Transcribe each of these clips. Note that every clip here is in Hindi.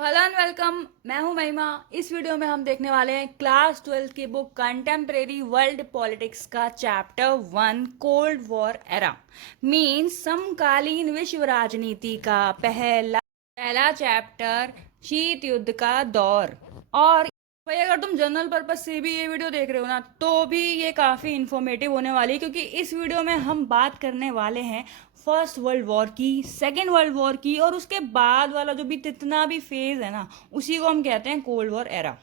Hello and welcome. मैं हूं महिमा। इस वीडियो में हम देखने वाले हैं क्लास 12 की बुक कंटेम्प्रेरी वर्ल्ड पॉलिटिक्स का chapter 1 cold war era means समकालीन विश्व राजनीति का पहला पहला चैप्टर शीत युद्ध का दौर। और भाई अगर तुम जनरल पर्पज से भी ये वीडियो देख रहे हो ना तो भी ये काफ़ी इंफॉर्मेटिव होने वाली है, क्योंकि इस वीडियो में हम बात करने वाले हैं फर्स्ट वर्ल्ड वॉर की, सेकेंड वर्ल्ड वॉर की, और उसके बाद वाला जो भी जितना भी फेज है ना उसी को हम कहते हैं कोल्ड वॉर एरा।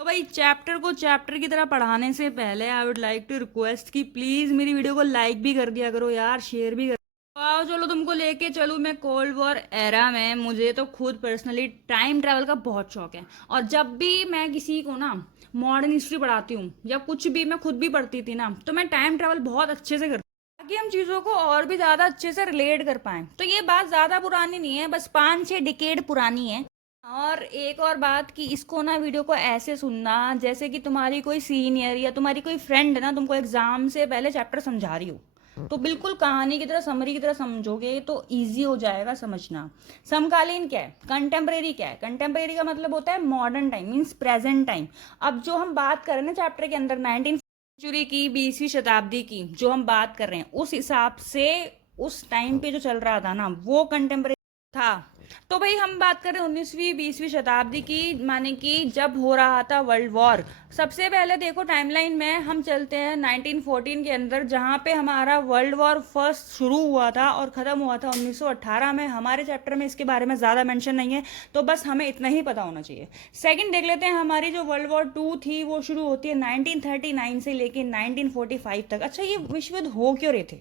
तो भाई चैप्टर को चैप्टर की तरह पढ़ाने से पहले I would like to request कि प्लीज़ मेरी वीडियो को लाइक भी कर दिया करो यार, शेयर भी कर। आओ चलो तुमको लेके चलूँ मैं कोल्ड वॉर एरा में। मुझे तो खुद पर्सनली टाइम ट्रैवल का बहुत शौक है, और जब भी मैं किसी को ना मॉडर्न हिस्ट्री पढ़ाती हूँ या कुछ भी मैं खुद भी पढ़ती थी ना तो मैं टाइम ट्रैवल बहुत अच्छे से करती हूँ ताकि हम चीज़ों को और भी ज़्यादा अच्छे से रिलेट कर पाएँ। तो ये बात ज़्यादा पुरानी नहीं है, बस 5-6 डिकेड पुरानी है। और एक और बात कि इसको ना वीडियो को ऐसे सुनना जैसे कि तुम्हारी कोई सीनियर या तुम्हारी कोई फ्रेंड है ना तुमको एग्जाम से पहले चैप्टर समझा रही हो। तो बिल्कुल कहानी की तरह, समरी की तरह समझोगे तो इजी हो जाएगा समझना। समकालीन क्या है, कंटेम्प्रेरी क्या है? कंटेम्प्रेरी का मतलब होता है modern time, means present time. अब जो हम बात कर रहे हैं ना चैप्टर के अंदर 19वीं सेंचुरी की, 20वीं शताब्दी की जो हम बात कर रहे हैं, उस हिसाब से उस टाइम पे जो चल रहा था ना वो कंटेम्प्रेरी था। तो भाई हम बात करें 19वीं 20वीं शताब्दी की, माने कि जब हो रहा था वर्ल्ड वॉर। सबसे पहले देखो टाइमलाइन में हम चलते हैं 1914 के अंदर, जहाँ पे हमारा वर्ल्ड वॉर फर्स्ट शुरू हुआ था और ख़त्म हुआ था 1918 में। हमारे चैप्टर में इसके बारे में ज़्यादा मेंशन नहीं है, तो बस हमें इतना ही पता होना चाहिए। सेकंड देख लेते हैं, हमारी जो वर्ल्ड वॉर टू थी वो शुरू होती है 1939 से लेके 1945 तक। अच्छा, ये विश्व युद्ध हो क्यों रहे थे?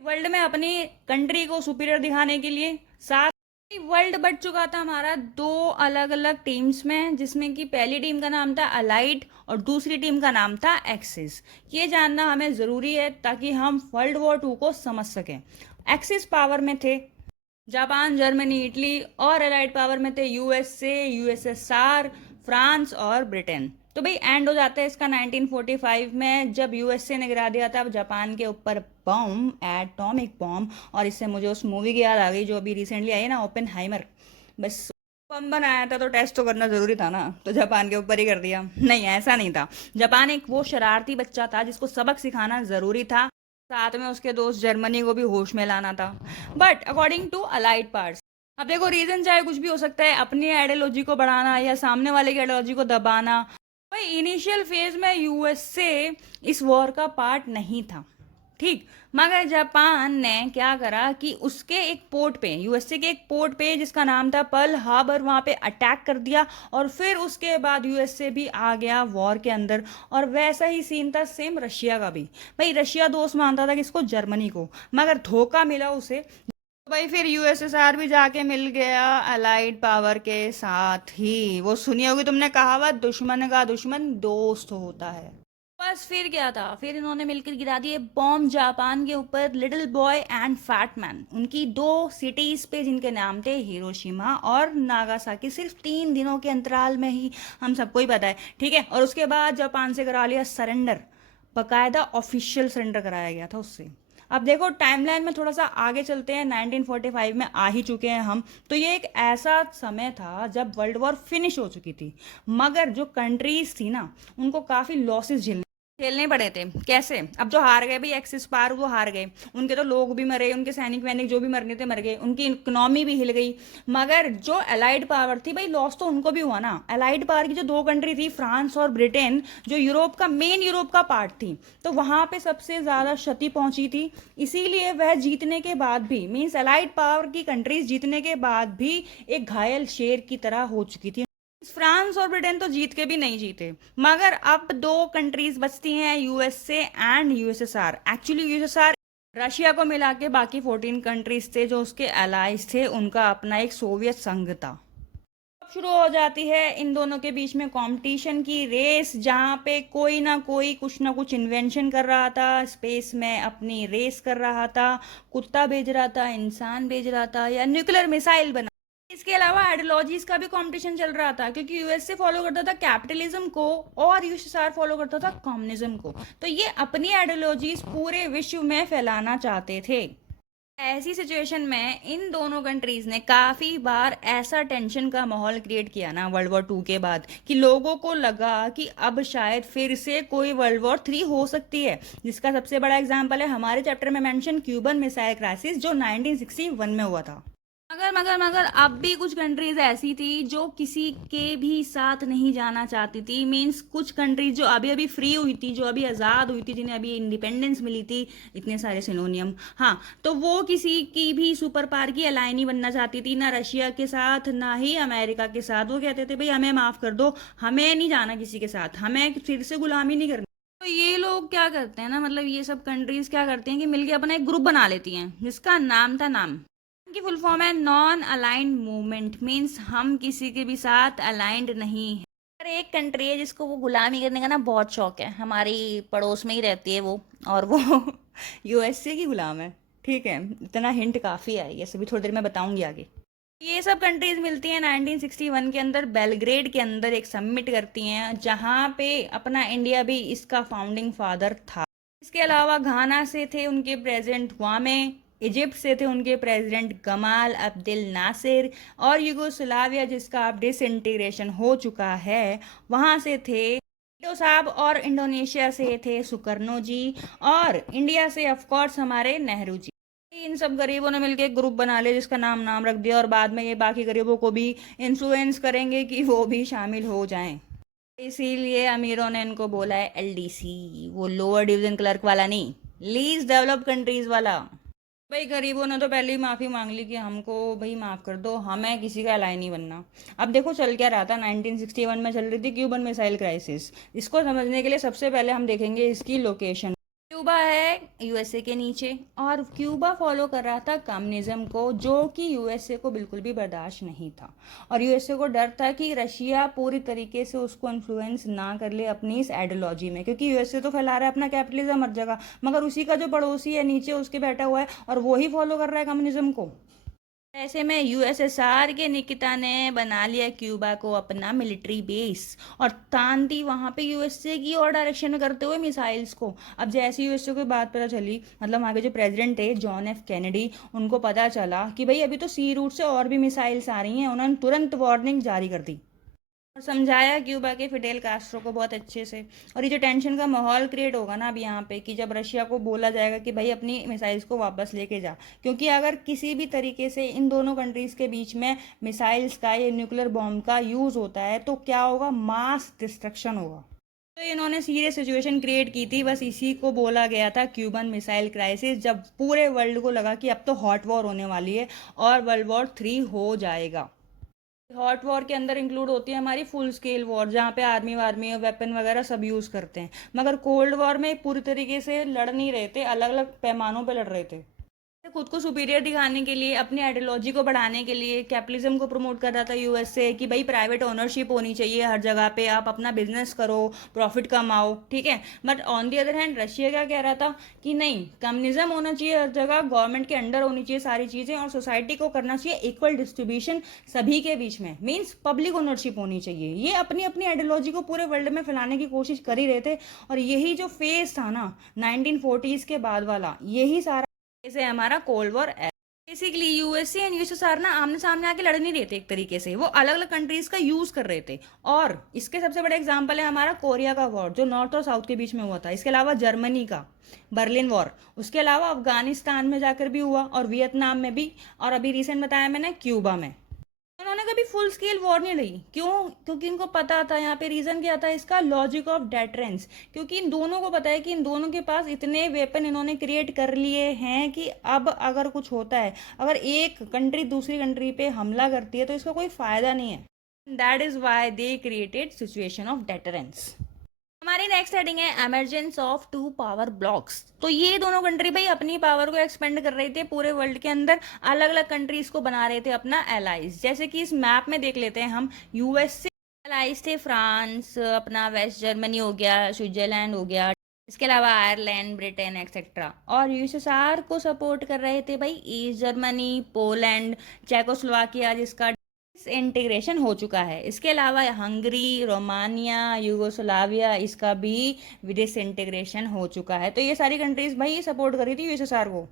वर्ल्ड में अपनी कंट्री को सुपीरियर दिखाने के लिए। साथ वर्ल्ड बढ़ चुका था हमारा दो अलग अलग टीम्स में, जिसमें कि पहली टीम का नाम था अलाइड और दूसरी टीम का नाम था एक्सिस। ये जानना हमें ज़रूरी है ताकि हम वर्ल्ड वॉर टू को समझ सकें। एक्सिस पावर में थे जापान, जर्मनी, इटली, और अलाइड पावर में थे यूएसए, यूएसएसआर, फ्रांस और ब्रिटेन। तो भाई एंड हो जाता है इसका 1945 में, जब यूएसए ने गिरा दिया था जापान के ऊपर बम, एटॉमिक बम। और इससे मुझे उस मूवी की याद आ गई जो अभी रिसेंटली आई है ना, ओपेनहाइमर। बस बम बनाया था तो टेस्ट तो करना जरूरी था ना, तो जापान के ऊपर ही कर दिया। नहीं, ऐसा नहीं था। जापान एक वो शरारती बच्चा था जिसको सबक सिखाना जरूरी था, साथ में उसके दोस्त जर्मनी को भी होश में लाना था। But according to allied parts, अब देखो रीजन चाहे कुछ भी हो सकता है, अपनी आइडियोलॉजी को बढ़ाना या सामने वाले की आइडियोलॉजी को दबाना। भाई इनिशियल फेज में यूएसए इस वॉर का पार्ट नहीं था, ठीक। मगर जापान ने क्या करा कि उसके एक पोर्ट पे, यूएसए के एक पोर्ट पे जिसका नाम था पर्ल हार्बर, वहां पे अटैक कर दिया। और फिर उसके बाद यूएसए भी आ गया वॉर के अंदर। और वैसा ही सीन था सेम रशिया का भी। भाई रशिया दोस्त मानता था किसको? जर्मनी को। मगर धोखा मिला उसे। तो भाई फिर यूएसएसआर भी जाके मिल गया अलाइड पावर के साथ ही। वो सुनी होगी तुमने कहावत, दुश्मन का दुश्मन दोस्त होता है। बस फिर क्या था, फिर इन्होंने मिलकर गिरा दिए बॉम्ब जापान के ऊपर, little boy and fat man, उनकी दो सिटीज पे जिनके नाम थे हिरोशिमा और नागासाकी। सिर्फ 3 दिनों के अंतराल में ही, हम सबको ही पता है, ठीक है। और उसके बाद जापान से करा लिया सरेंडर, बकायदा ऑफिशियल सरेंडर कराया गया था उससे। अब देखो टाइमलाइन में थोड़ा सा आगे चलते हैं, 1945 में आ ही चुके हैं हम। तो ये एक ऐसा समय था जब वर्ल्ड वॉर फिनिश हो चुकी थी, मगर जो कंट्रीज थी ना उनको काफ़ी लॉसेस झेलने पड़े थे। कैसे? अब जो हार गए भाई एक्सिस पार, वो हार गए, उनके तो लोग भी मरे, उनके सैनिक वैनिक जो भी मरने थे मर गए, उनकी इकोनॉमी भी हिल गई। मगर जो अलाइड पावर थी भाई, लॉस तो उनको भी हुआ ना। अलाइड पावर की जो दो कंट्री थी, फ्रांस और ब्रिटेन, जो यूरोप का मेन यूरोप का पार्ट थी, तो वहां पे सबसे ज्यादा क्षति पहुंची थी। इसीलिए वह जीतने के बाद भी, मीन्स अलाइड पावर की कंट्रीज जीतने के बाद भी एक घायल शेर की तरह हो चुकी थी। फ्रांस और ब्रिटेन तो जीत के भी नहीं जीते। मगर अब दो कंट्रीज बचती हैं, USA and USSR. Actually USSR Russia को मिला के बाकी 14 कंट्रीज थे जो उसके अलाइज थे, उनका अपना एक सोवियत संघ था। अब शुरू हो जाती है इन दोनों के बीच में कंपटीशन की रेस, जहाँ पे कोई ना कुछ इन्वेंशन कर रहा था, स्पेस में अपनी रेस कर रहा था, कुत्ता भेज रहा था, इंसान भेज रहा था, या न्यूक्लियर मिसाइल बना। इसके अलावा आइडियोलॉजीज का भी कंपटीशन चल रहा था, क्योंकि यूएसए फॉलो करता था कैपिटलिज्म को और यूएसएसआर फॉलो करता था कम्युनिज्म को। तो ये अपनी आइडियोलॉजीज पूरे विश्व में फैलाना चाहते थे। ऐसी सिचुएशन में इन दोनों कंट्रीज ने काफी बार ऐसा टेंशन का माहौल क्रिएट किया ना वर्ल्ड वॉर 2 के बाद कि लोगों को लगा कि अब शायद फिर से कोई वर्ल्ड वॉर 3 हो सकती है, जिसका सबसे बड़ा एग्जांपल है हमारे चैप्टर में मेंशन क्यूबन मिसाइल क्राइसिस जो 1961 में हुआ था। मगर अब भी कुछ कंट्रीज ऐसी थी जो किसी के भी साथ नहीं जाना चाहती थी। मींस कुछ कंट्रीज जो अभी अभी फ्री हुई थी, जो अभी आज़ाद हुई थी, जिन्हें अभी इंडिपेंडेंस मिली थी, इतने सारे सिनोनियम, हाँ, तो वो किसी की भी सुपर पावर की अलाई नहीं बनना चाहती थी, ना रशिया के साथ ना ही अमेरिका के साथ। वो कहते थे भाई हमें माफ़ कर दो, हमें नहीं जाना किसी के साथ, हमें फिर से गुलामी नहीं करनी। तो ये लोग क्या करते हैं ना, मतलब ये सब कंट्रीज क्या करती हैं कि मिलके अपना एक ग्रुप बना लेती हैं जिसका नाम था नाम की फुल फॉर्म है नॉन अलाइंड मूवमेंट। मीन्स हम किसी के भी साथ अलाइंड नहीं है। और एक कंट्री है जिसको वो गुलामी करने का ना बहुत शौक है, हमारी पड़ोस में ही रहती है वो, और वो यूएसए की गुलाम है। ठीक है, इतना हिंट काफ़ी है, ये सभी थोड़ी देर में बताऊंगी आगे। ये सब कंट्रीज मिलती हैं 1961 के अंदर बेलग्रेड के अंदर, एक समिट करती हैं जहाँ पे अपना इंडिया भी इसका फाउंडिंग फादर था। इसके अलावा घाना से थे उनके प्रेसिडेंट हुआमे, इजिप्ट से थे उनके प्रेसिडेंट गमाल अब्देल नासिर, और यूगोस्लाविया जिसका अब डिसइंटीग्रेशन हो चुका है वहाँ से थे टिटो साहब, और इंडोनेशिया से थे सुकर्नो जी, और इंडिया से ऑफ कोर्स हमारे नेहरू जी। इन सब गरीबों ने मिलकर एक ग्रुप बना लिया जिसका नाम नाम रख दिया, और बाद में ये बाकी गरीबों को भी इन्फ्लुएंस करेंगे कि वो भी शामिल हो जाएं। इसीलिए अमीरों ने इनको बोला है एलडीसी, वो लोअर डिवीजन क्लर्क वाला नहीं, लीस्ट डेवलप्ड कंट्रीज वाला। भाई गरीबों ने तो पहले ही माफ़ी मांग ली कि हमको भाई माफ़ कर दो, हमें किसी का अलाई नहीं बनना। अब देखो चल क्या रहा था, 1961 में चल रही थी क्यूबन मिसाइल क्राइसिस। इसको समझने के लिए सबसे पहले हम देखेंगे इसकी लोकेशन। क्यूबा है यूएसए के नीचे, और क्यूबा फॉलो कर रहा था कम्युनिज्म को, जो कि यूएसए को बिल्कुल भी बर्दाश्त नहीं था। और यूएसए को डर था कि रशिया पूरी तरीके से उसको इन्फ्लुएंस ना कर ले अपनी इस आइडियोलॉजी में, क्योंकि यूएसए तो फैला रहा है अपना कैपिटलिज्म हर जगह, मगर उसी का जो पड़ोसी है नीचे उसके बैठा हुआ है और वो ही फॉलो कर रहा है कम्युनिज्म को। ऐसे में यूएसएसआर के निकिता ने बना लिया क्यूबा को अपना मिलिट्री बेस, और तान दी वहां पे यूएसए की और डायरेक्शन में करते हुए मिसाइल्स को। अब जैसे यूएसए को बात पता चली, मतलब वहाँ के जो प्रेसिडेंट थे जॉन एफ कैनेडी, उनको पता चला कि भाई अभी तो सी रूट से और भी मिसाइल्स आ रही हैं, उन्होंने तुरंत वार्निंग जारी कर दी और समझाया क्यूबा के फिडेल कास्ट्रो को बहुत अच्छे से। और ये जो टेंशन का माहौल क्रिएट होगा ना अब यहाँ पे, कि जब रशिया को बोला जाएगा कि भाई अपनी मिसाइल्स को वापस लेके जा, क्योंकि अगर किसी भी तरीके से इन दोनों कंट्रीज के बीच में मिसाइल्स का या न्यूक्लियर बॉम्ब का यूज़ होता है तो क्या होगा, मास डिस्ट्रक्शन होगा। तो इन्होंने सीरियस सिचुएशन क्रिएट की थी, बस इसी को बोला गया था क्यूबन मिसाइल क्राइसिस, जब पूरे वर्ल्ड को लगा कि अब तो हॉट वॉर होने वाली है और वर्ल्ड वॉर 3 हो जाएगा। हॉट वॉर के अंदर इंक्लूड होती है हमारी फुल स्केल वॉर, जहाँ पे आर्मी वार्मी और वेपन वगैरह सब यूज़ करते हैं, मगर कोल्ड वॉर में पूरी तरीके से लड़ नहीं रहे थे, अलग अलग पैमानों पे लड़ रहे थे। खुद को सुपीरियर दिखाने के लिए, अपनी आइडियोलॉजी को बढ़ाने के लिए कैपिटलिज्म को प्रमोट कर रहा था यूएसए, कि भाई प्राइवेट ओनरशिप होनी चाहिए हर जगह पे, आप अपना बिजनेस करो, प्रॉफिट कमाओ, ठीक है। But on the other hand Russia क्या कह रहा था कि नहीं, कम्युनिज्म होना चाहिए हर जगह, गवर्नमेंट के अंडर होनी चाहिए सारी चीज़ें, और सोसाइटी को करना चाहिए इक्वल डिस्ट्रीब्यूशन सभी के बीच में, मीन्स पब्लिक ओनरशिप होनी चाहिए। ये अपनी अपनी आइडियोलॉजी को पूरे वर्ल्ड में फैलाने की कोशिश कर ही रहे थे। और यही जो फेज था ना 1940s के बाद वाला, यही सारा जैसे हमारा कोल्ड वॉर है। बेसिकली यूएसए एंड यूएसएसआर ना आमने सामने आके लड़ नहीं रहे थे, एक तरीके से वो अलग अलग कंट्रीज का यूज कर रहे थे। और इसके सबसे बड़ा एग्जांपल है हमारा कोरिया का वॉर, जो नॉर्थ और साउथ के बीच में हुआ था। इसके अलावा जर्मनी का बर्लिन वॉर, उसके अलावा अफगानिस्तान में जाकर भी हुआ, और वियतनाम में भी, और अभी रिसेंट बताया मैंने क्यूबा में। उन्होंने कभी फुल स्केल वॉर नहीं लड़ी, क्यों? क्योंकि इनको पता था, यहाँ पे रीजन क्या था इसका, लॉजिक ऑफ डेटरेंस। क्योंकि इन दोनों को पता है कि इन दोनों के पास इतने वेपन इन्होंने क्रिएट कर लिए हैं कि अब अगर कुछ होता है, अगर एक कंट्री दूसरी कंट्री पे हमला करती है तो इसका कोई फायदा नहीं है। That is why they created situation of deterrence. हमारी नेक्स्ट हेडिंग है एमरजेंस ऑफ 2 पावर ब्लॉक्स। तो ये दोनों कंट्री भाई अपनी पावर को एक्सपेंड कर रहे थे पूरे वर्ल्ड के अंदर, अलग अलग कंट्रीज को बना रहे थे अपना एलाइज। जैसे कि इस मैप में देख लेते हैं हम, यूएस से एलाइज थे फ्रांस, अपना वेस्ट जर्मनी हो गया, स्विट्जरलैंड हो गया, इसके अलावा आयरलैंड, ब्रिटेन एक्सेट्रा। और यूएसएसआर को सपोर्ट कर रहे थे भाई ईस्ट जर्मनी, पोलैंड, चेकोस्लोवाकिया जिसका इंटीग्रेशन हो चुका है। इसके अलावा हंगरी, रोमानिया, यूगोस्लाविया, इसका भी विदेश इंटीग्रेशन हो चुका है। तो ये सारी कंट्रीज भाई सपोर्ट कर रही थी यूएसएसआर को।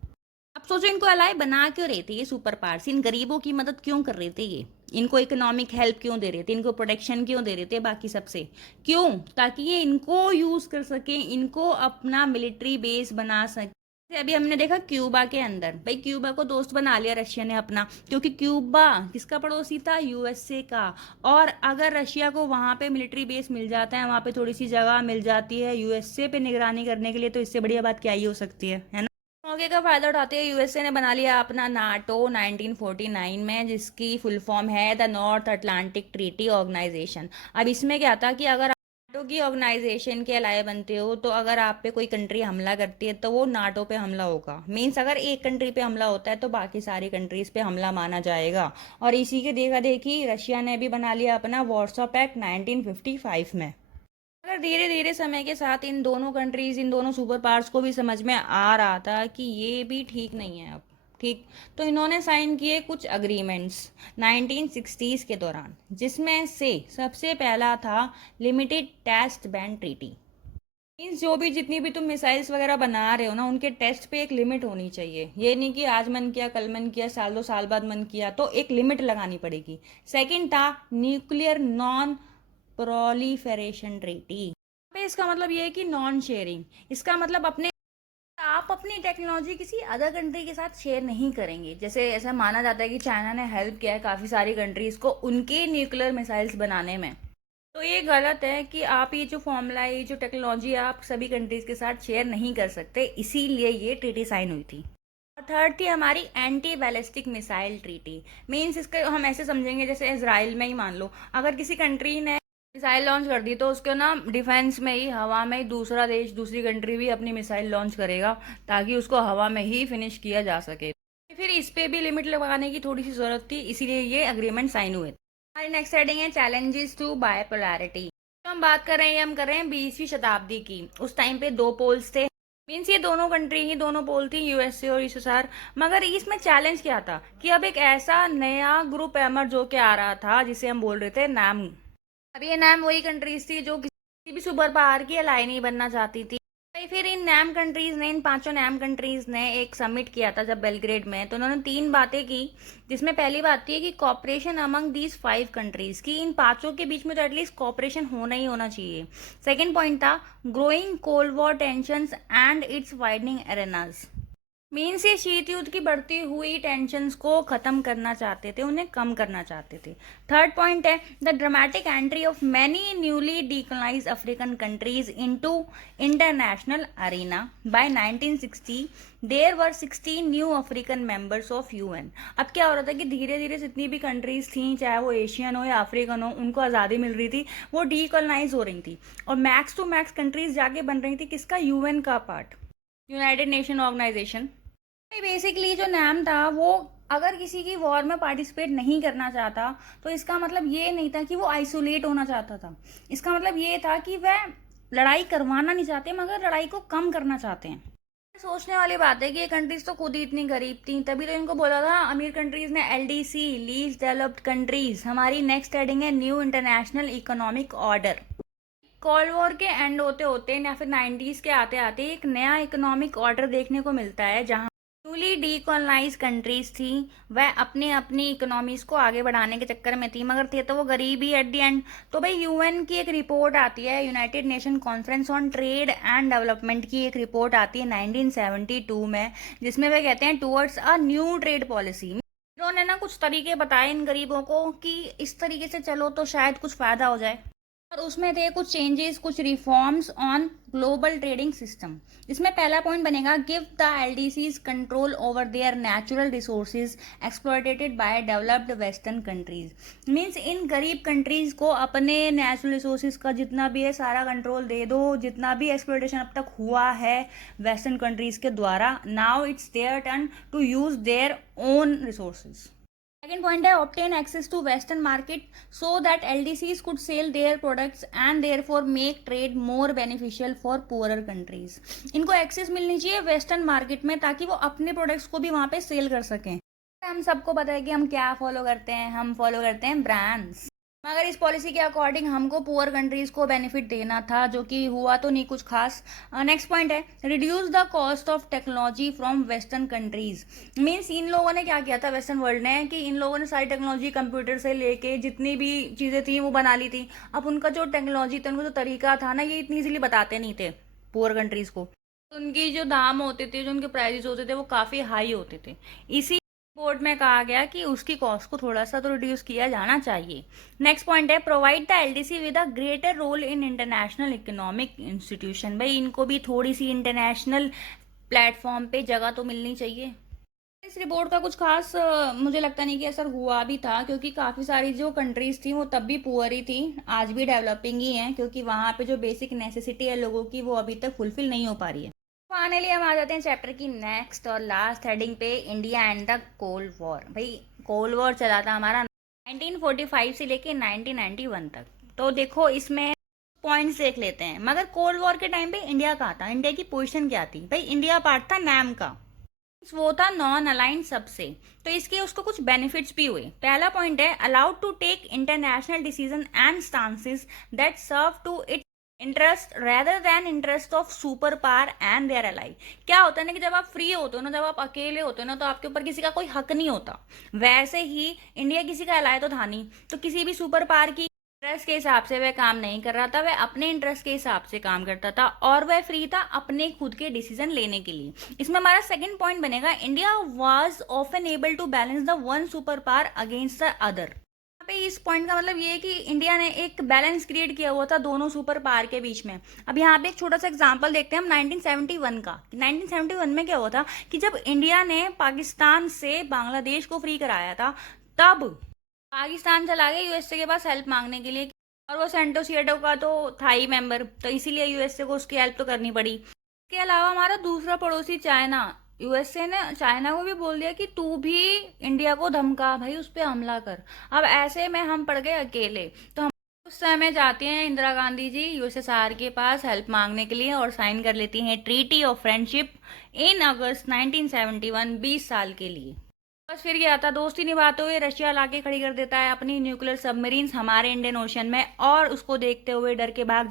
अब सोचो इनको अलाय बना क्यों रहे थे ये सुपर पावर्स, इन गरीबों की मदद क्यों कर रहे थे ये, इनको इकोनॉमिक हेल्प क्यों दे रहे थे, इनको प्रोटेक्शन क्यों दे रहे थे बाकी सबसे, क्यों? ताकि ये इनको यूज कर सके, इनको अपना मिलिट्री बेस बना सके। जैसे अभी हमने देखा क्यूबा के अंदर, भाई क्यूबा को दोस्त बना लिया रशिया ने अपना, क्योंकि क्यूबा किसका पड़ोसी था? यूएसए का। और अगर रशिया को वहां पे मिलिट्री बेस मिल जाता है, वहां पे थोड़ी सी जगह मिल जाती है यूएसए पे निगरानी करने के लिए, तो इससे बढ़िया बात क्या ही हो सकती है ना? मौके का फायदा उठाते हुए यूएसए ने बना लिया अपना नाटो 1949 में, जिसकी फुल फॉर्म है the North Atlantic Treaty Organization. अब इसमें क्या था कि अगर नाटो की ऑर्गेनाइजेशन के अलाय बनते हो, तो अगर आप पे कोई कंट्री हमला करती है तो वो नाटो पे हमला होगा। मीन्स अगर एक कंट्री पे हमला होता है तो बाकी सारी कंट्रीज पे हमला माना जाएगा। और इसी के देखा देखी रशिया ने भी बना लिया अपना वॉर्सो पैक्ट 1955 में। अगर धीरे धीरे समय के साथ इन दोनों कंट्रीज, इन दोनों सुपर पावर्स को भी समझ में आ रहा था कि ये भी ठीक नहीं है अब, ठीक, तो इन्होंने साइन किए कुछ अग्रीमेंट्स 1960s के दौरान, जिसमें से सबसे पहला था Limited Test Ban Treaty. Means जो भी जितनी भी तुम मिसाइल्स वगैरह बना रहे हो ना, उनके टेस्ट पे एक लिमिट होनी चाहिए। ये नहीं कि आज मन किया कल मन किया साल दो साल बाद मन किया, तो एक लिमिट लगानी पड़ेगी। सेकंड था न्यूक्लियर नॉन प्रोलिफेरेशन ट्रीटी। इसका मतलब ये है कि नॉन शेयरिंग, इसका मतलब अपने आप अपनी टेक्नोलॉजी किसी अदर कंट्री के साथ शेयर नहीं करेंगे। जैसे ऐसा माना जाता है कि चाइना ने हेल्प किया है काफ़ी सारी कंट्रीज़ को उनके न्यूक्लियर मिसाइल्स बनाने में, तो ये गलत है कि आप ये जो फॉर्मूला है, ये जो टेक्नोलॉजी है, आप सभी कंट्रीज़ के साथ शेयर नहीं कर सकते, इसीलिए ये ट्रीटी साइन हुई थी। और थर्ड थी हमारी anti ballistic missile treaty. Means इसका हम ऐसे समझेंगे जैसे इजराइल में ही मान लो, अगर किसी कंट्री ने मिसाइल लॉन्च कर दी, तो उसके ना डिफेंस में ही, हवा में ही दूसरा देश, दूसरी कंट्री भी अपनी मिसाइल लॉन्च करेगा, ताकि उसको हवा में ही फिनिश किया जा सके। फिर इस पे भी लिमिट लगाने की थोड़ी सी जरूरत थी, इसीलिए ये अग्रीमेंट साइन हुए। हमारी नेक्स्ट हेडिंग है चैलेंजेस टू बायपोलैरिटी। तो हम बात कर रहे हैं, हम कर रहे हैं 20वीं शताब्दी की। उस टाइम पे दो पोल्स थे, मीन्स ये दोनों कंट्री ही दोनों पोल थी, यूएसए और यूएसएसआर। मगर इसमें चैलेंज क्या था कि अब एक ऐसा नया ग्रुप एमर्ज होके आ रहा था, जिसे हम बोल रहे थे नैम। अब ये नैम वही कंट्रीज थी जो किसी भी सुपर पावर की अलाई नहीं बनना चाहती थी। फिर इन नैम कंट्रीज ने, इन पांचों नैम कंट्रीज ने एक समिट किया था जब बेलग्रेड में, तो उन्होंने 3 बातें की, जिसमें पहली बात थी कि कॉपरेशन अमंग दीज 5 कंट्रीज की, इन पांचों के बीच में तो एटलीस्ट कॉपरेशन होना ही होना चाहिए। सेकेंड पॉइंट था growing cold war tension and its widening arenas. Means ये शीत युद्ध की बढ़ती हुई टेंशन्स को खत्म करना चाहते थे, उन्हें कम करना चाहते थे। थर्ड पॉइंट है the dramatic entry of many newly decolonised African countries into international arena by 1960। There were 16 new African members of UN. अब क्या हो रहा था कि धीरे धीरे जितनी भी कंट्रीज थी, चाहे वो एशियन हो या अफ्रीकन हो, उनको आज़ादी मिल रही थी, वो डीकोलाइज हो रही थी, और मैक्स टू मैक्स कंट्रीज जाके बन रही थी किसका? यूएन का part, United Nation Organization. Basically जो नैम था वो अगर किसी की वॉर में पार्टिसिपेट नहीं करना चाहता, तो इसका मतलब ये नहीं था कि वो आइसोलेट होना चाहता था। इसका मतलब ये था कि वह लड़ाई करवाना नहीं चाहते, मगर लड़ाई को कम करना चाहते हैं। सोचने वाली बात है कि ये कंट्रीज तो खुद ही इतनी गरीब थी, तभी तो इनको बोला था अमीर कंट्रीज ने एलडीसी, लीस्ट डेवलप्ड कंट्रीज। हमारी नेक्स्ट हेडिंग है new international economic order. Cold war के एंड होते होते या फिर 90s के आते आते एक नया इकोनॉमिक ऑर्डर देखने को मिलता है, जहां न्यूली डीकोलाइज कंट्रीज थी, वह अपनी अपनी इकोनॉमीज को आगे बढ़ाने के चक्कर में थी, मगर थे तो वो गरीब ही एट द एंड। तो भाई यूएन की एक रिपोर्ट आती है, United nation conference on trade and development की एक रिपोर्ट आती है 1972 में, जिसमें वे कहते हैं towards a new trade policy. उन्होंने ना कुछ तरीके बताए इन गरीबों को कि इस तरीके से चलो तो शायद कुछ फायदा हो जाए, और उसमें थे कुछ चेंजेस, कुछ reforms on global trading system. इसमें पहला पॉइंट बनेगा give the LDCs control over their natural resources exploited by developed western countries. Means इन गरीब कंट्रीज को अपने नेचुरल रिसोर्सेज का जितना भी है सारा कंट्रोल दे दो, जितना भी एक्सप्लॉयटेशन अब तक हुआ है वेस्टर्न कंट्रीज के द्वारा, now it's their turn to use their own resources. Second point है obtain access to western market so that LDCs could sell their products and therefore make trade more beneficial for poorer countries. इनको एक्सेस मिलनी चाहिए वेस्टर्न मार्केट में, ताकि वो अपने प्रोडक्ट्स को भी वहाँ पे सेल कर सकें। हम सबको पता है कि हम क्या फॉलो करते हैं, हम फॉलो करते हैं ब्रांड्स। मगर इस पॉलिसी के अकॉर्डिंग हमको पुअर कंट्रीज को बेनिफिट देना था, जो कि हुआ तो नहीं कुछ खास। नेक्स्ट पॉइंट है reduce the cost of technology from western countries. Means इन लोगों ने क्या किया था, वेस्टर्न वर्ल्ड ने, कि इन लोगों ने सारी टेक्नोलॉजी कंप्यूटर से लेके जितनी भी चीज़ें थी वो बना ली थी। अब उनका जो टेक्नोलॉजी था, उनका जो तरीका था ना, ये इतनी इजीली बताते नहीं थे पुअर कंट्रीज को। उनकी जो दाम होते थे, जो उनके प्राइजेस होते थे, वो काफ़ी हाई होते थे। इसी रिपोर्ट में कहा गया कि उसकी कॉस्ट को थोड़ा सा तो रिड्यूस किया जाना चाहिए। नेक्स्ट पॉइंट है provide the LDC with a greater role in international economic institution. भाई इनको भी थोड़ी सी इंटरनेशनल प्लेटफॉर्म पे जगह तो मिलनी चाहिए। इस रिपोर्ट का कुछ खास मुझे लगता नहीं कि असर हुआ भी था, क्योंकि काफ़ी सारी जो कंट्रीज थी वो तब भी पुअर ही थी, आज भी डेवलपिंग ही हैं, क्योंकि वहाँ पे जो बेसिक नेसेसिटी है लोगों की वो अभी तक फुलफिल नहीं हो पा रही है। फाइनली हम आ जाते हैं चैप्टर की नेक्स्ट और लास्ट हेडिंग पे, India and the cold war. भाई कोल्ड वॉर चला था हमारा 1945 से लेके 1991 तक। तो देखो इसमें पॉइंट्स देख लेते हैं। मगर कोल्ड वॉर के टाइम पे इंडिया कहाँ था, इंडिया की पोजीशन क्या थी? भाई इंडिया पार्ट था नैम का, वो था नॉन अलाइंड सबसे। तो इसके उसको कुछ बेनिफिट्स भी हुए। पहला पॉइंट है allowed to take international decision and stances that serve to it interest rather than interest of super power and their ally. क्या होता है ना कि जब आप फ्री होते हो ना, जब आप अकेले होते हो ना, तो आपके ऊपर किसी का कोई हक नहीं होता। वैसे ही इंडिया किसी का अलाई तो था नहीं, तो किसी भी सुपर पावर की इंटरेस्ट के हिसाब से वह काम नहीं कर रहा था, वह अपने इंटरेस्ट के हिसाब से काम करता था, और वह फ्री था अपने खुद के डिसीजन लेने के लिए। इसमें हमारा सेकंड पॉइंट बनेगा India was often able to balance the one super power against the other. पे इस पॉइंट का मतलब ये है कि इंडिया ने एक बैलेंस क्रिएट किया हुआ था दोनों सुपर पावर के बीच में। अब यहाँ पे एक छोटा सा एग्जांपल देखते हैं हम 1971 का। 1971 में क्या हुआ था कि जब इंडिया ने पाकिस्तान से बांग्लादेश को फ्री कराया था, तब पाकिस्तान चला गया यूएसए के पास हेल्प मांगने के लिए, और वो सेंटोसिएटो का तो था ही मेंबर, तो इसीलिए यूएसए को उसकी हेल्प तो करनी पड़ी। इसके अलावा हमारा दूसरा पड़ोसी चाइना, यूएसए ने चाइना को भी बोल दिया कि तू भी इंडिया को धमका, भाई उस पर हमला कर। अब ऐसे में हम पड़ गए अकेले। तो हम उस समय जाती हैं इंदिरा गांधी जी यूएसएसआर के पास हेल्प मांगने के लिए, और साइन कर लेती हैं ट्रीटी ऑफ फ्रेंडशिप इन अगस्त 1971, 20 साल के लिए। बस फिर क्या था, दोस्ती निभाते हुए रशिया लाके खड़ी कर देता है अपनी न्यूक्लियर सबमरीन्स हमारे इंडियन ओशन में, और उसको देखते हुए डर के भाग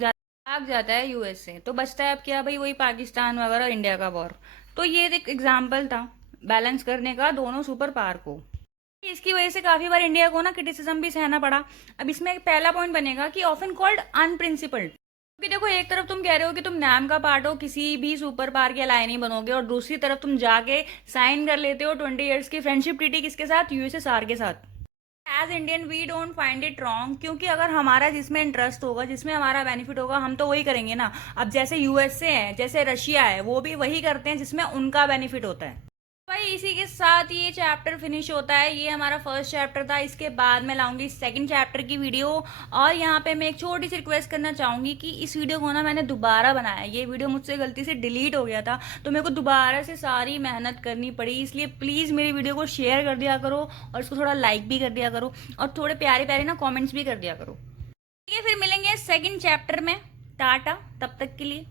जाता है यूएसए। तो बचता है अब क्या भाई, वही पाकिस्तान वगैरह इंडिया का वॉर। तो ये एक एग्जाम्पल था बैलेंस करने का दोनों सुपर पावर को। इसकी वजह से काफी बार इंडिया को ना क्रिटिसिज्म भी सहना पड़ा। अब इसमें एक पहला पॉइंट बनेगा कि ऑफन कॉल्ड अनप्रिंसिपल्ड। क्योंकि देखो एक तरफ तुम कह रहे हो कि तुम नैम का पार्ट हो, किसी भी सुपर पावर के अलाय नहीं बनोगे, और दूसरी तरफ तुम जाके साइन कर लेते हो 20 ईयर्स की फ्रेंडशिप ट्रीटी किसके साथ, यूएसएसआर के साथ। As Indian we don't find it wrong, क्योंकि अगर हमारा जिसमें इंटरेस्ट होगा, जिसमें हमारा बेनिफिट होगा, हम तो वही करेंगे ना। अब जैसे यूएसए है, जैसे रशिया है, वो भी वही करते हैं जिसमें उनका बेनिफिट होता है। भाई इसी के साथ ये चैप्टर फिनिश होता है। ये हमारा फर्स्ट चैप्टर था। इसके बाद मैं लाऊंगी सेकंड चैप्टर की वीडियो। और यहाँ पे मैं एक छोटी सी रिक्वेस्ट करना चाहूंगी कि इस वीडियो को ना मैंने दोबारा बनाया, ये वीडियो मुझसे गलती से डिलीट हो गया था, तो मेरे को दोबारा से सारी मेहनत करनी पड़ी। इसलिए प्लीज़ मेरी वीडियो को शेयर कर दिया करो, और इसको थोड़ा लाइक भी कर दिया करो, और थोड़े प्यारे प्यारे ना कॉमेंट्स भी कर दिया करो। ठीक है, फिर मिलेंगे सेकेंड चैप्टर में। टाटा, तब तक के लिए।